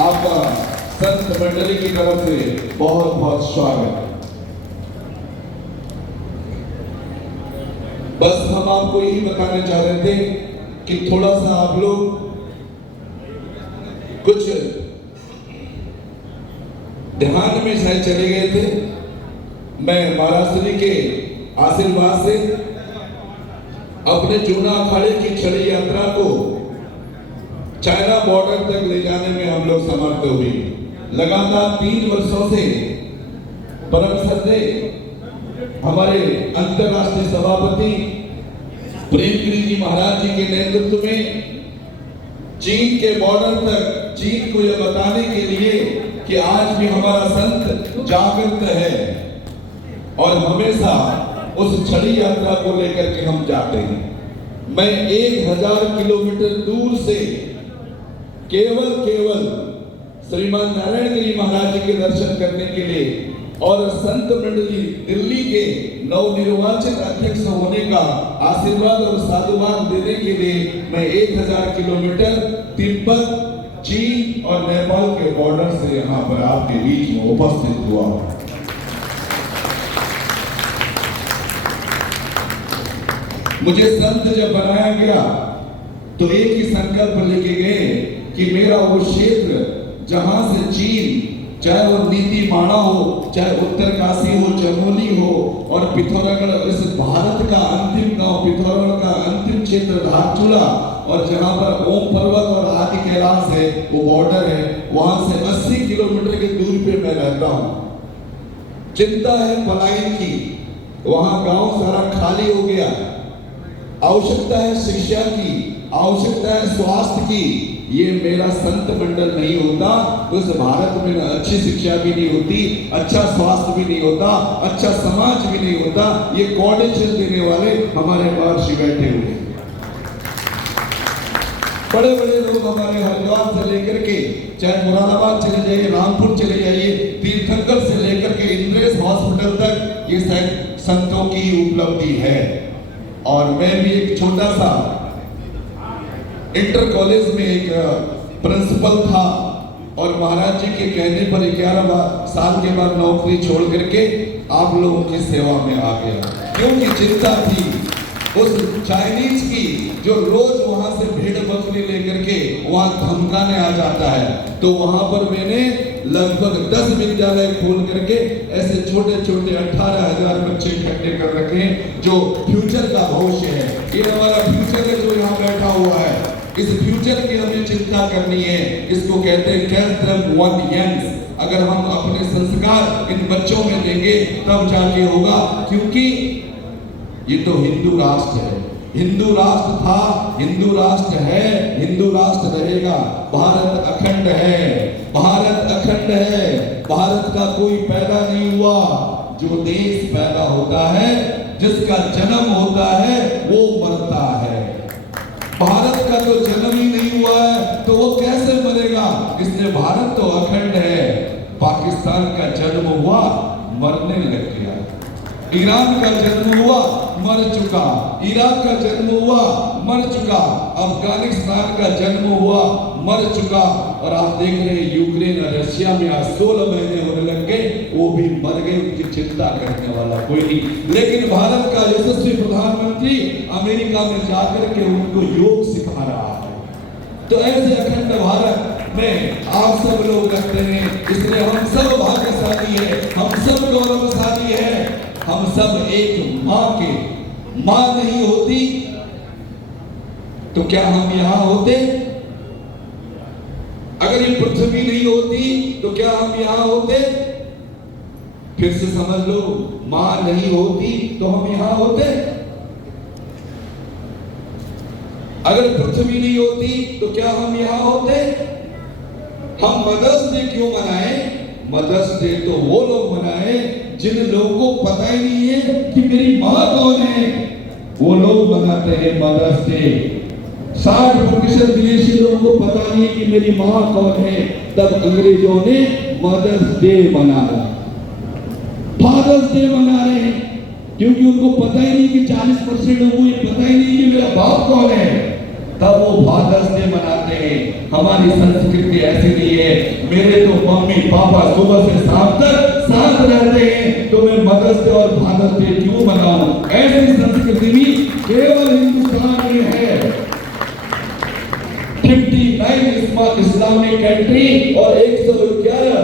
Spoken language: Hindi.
आपका संत मंडली की तरफ से बहुत बहुत स्वागत। बस हम आपको यही बताना चाह रहे थे कि थोड़ा सा आप लोग कुछ ध्यान में शायद चले गए थे। मैं महाराष्ट्र के आशीर्वाद से अपने चूना अखाड़े की छड़ी यात्रा को चाइना बॉर्डर तक ले जाने में हम लोग समर्थ हुए। लगातार 3 वर्षों से परम श्रद्धेय हमारे अंतर्राष्ट्रीय सभापति प्रेमगिरी जी महाराज जी के नेतृत्व में चीन के बॉर्डर तक चीन को यह बताने के लिए कि आज भी हमारा संत जागृत है और हमेशा उस छड़ी यात्रा को लेकर के हम जाते हैं। मैं 1000 किलोमीटर दूर से केवल श्रीमान नारायण गिरी महाराज जी के दर्शन करने के लिए और संत मंडली दिल्ली के नवनिर्वाचित अध्यक्ष होने का आशीर्वाद और साधुवाद देने के लिए मैं 1000 किलोमीटर तिब्बत, चीन और नेपाल के बॉर्डर से यहाँ पर आपके बीच में उपस्थित हुआ। मुझे संत जब बनाया गया तो एक ही संकल्प लेके गए कि मेरा वो क्षेत्र जहां से चीन, चाहे वो नीति माणा हो, चाहे उत्तरकाशी हो, चमोली हो और पिथौरागढ़, इस भारत का अंतिम गांव पिथौरागढ़ का अंतिम क्षेत्र धारचूला और जहां पर ओम पर्वत और आदि कैलाश है वो बॉर्डर है, वहां से 80 किलोमीटर की दूरी पे मैं रहता हूं। चिंता है पलायन की, वहां गांव सारा खाली हो गया। आवश्यकता है शिक्षा की, आवश्यकता है स्वास्थ्य की। ये मेरा संत मंडल नहीं होता तो इस भारत में अच्छी शिक्षा भी नहीं होती, अच्छा स्वास्थ्य भी नहीं होता, अच्छा समाज भी नहीं होता। ये कोऑर्डिनेशन देने वाले हमारे महर्षि बैठे हुए, बड़े बड़े लोग हमारे हरिद्वार से लेकर के चाहे मुरादाबाद चले जाइए, रामपुर चले जाइए, तीर्थंकर से लेकर के इंद्रेश हॉस्पिटल तक ये संतों की उपलब्धि है। और मैं भी एक छोटा सा इंटर कॉलेज में एक प्रिंसिपल था और महाराज जी के कहने पर 11 साल के बाद नौकरी छोड़ करके आप लोगों की सेवा में आ गया, क्योंकि चिंता थी उस चाइनीज की जो रोज वहां से भेड़ बकरी लेकर के वहां धमकाने आ जाता है। तो वहां पर मैंने लगभग 10 विद्यालय खोल करके ऐसे छोटे छोटे 18,000 बच्चे इकट्ठे कर रखे हैं जो फ्यूचर का भविष्य है। ये हमारा फ्यूचर है जो यहाँ बैठा हुआ है। इस फ्यूचर की हमें चिंता करनी है। इसको कहते हैं कैल्ट्रम वन यंग्स। अगर हम अपने संस्कार इन बच्चों में देंगे तब जाके होगा, क्योंकि ये तो हिंदू राष्ट्र है, हिंदू राष्ट्र था, हिंदू राष्ट्र है, हिंदू राष्ट्र रहेगा। भारत अखंड है, भारत अखंड है। भारत का कोई पैदा नहीं हुआ, जो देश पैदा होता है, जिसका जन्म होता है वो मरता है। भारत का तो जन्म ही नहीं हुआ है तो वो कैसे मरेगा? इसलिए भारत तो अखंड है। पाकिस्तान का जन्म हुआ, मरने लग गया। ईरान का जन्म हुआ, मर चुका। इराक का जन्म हुआ, मर चुका। अफगानिस्तान का जन्म हुआ, मर चुका। और आप देख रहे हैं यूक्रेन और रशिया में आज 16 महीने होने लग गए, वो भी मर गए। उनकी चिंता करने वाला कोई नहीं। लेकिन भारत का यशस्वी प्रधानमंत्री अमेरिका में जाकर के उनको योग सिखा रहा है। तो ऐसे अखंड भारत में आप सब लोग रखते हैं, इसलिए हम सब भाग्यशाली है, हम सब गौरवशाली है। हम सब एक माँ के, माँ नहीं होती तो क्या हम यहाँ होते? अगर ये पृथ्वी नहीं होती तो क्या हम यहाँ होते? फिर से समझ लो, माँ नहीं होती तो हम यहाँ होते? अगर पृथ्वी नहीं होती तो क्या हम यहाँ होते? हम मदर्स डे क्यों मनाएं? मदर्स डे तो वो लोग मनाएं जिन लोगों को पता ही नहीं है कि मेरी माँ कौन है, वो लोग मनाते हैं मदर्स डे। 60% विदेशी लोगों को पता नहीं है कि मेरी माँ कौन है, तब अंग्रेजों ने मदर्स डे मनाया। फादर्स डे मना रहे हैं क्योंकि उनको पता ही नहीं कि 40% लोगों को ये पता ही नहीं कि मेरा बाप कौन है। तब वो फादर्स डे मनाते हैं। हमारी संस्कृति ऐसी नहीं है। मेरे तो मम्मी पापा सुबह से शाम तक साथ रहते हैं, तो मैं मदर्स डे और फादर्स डे क्यों मनाऊं? ऐसी संस्कृति भी केवल हिंदुस्तान में है। 59 इस्लामिक कंट्री और 111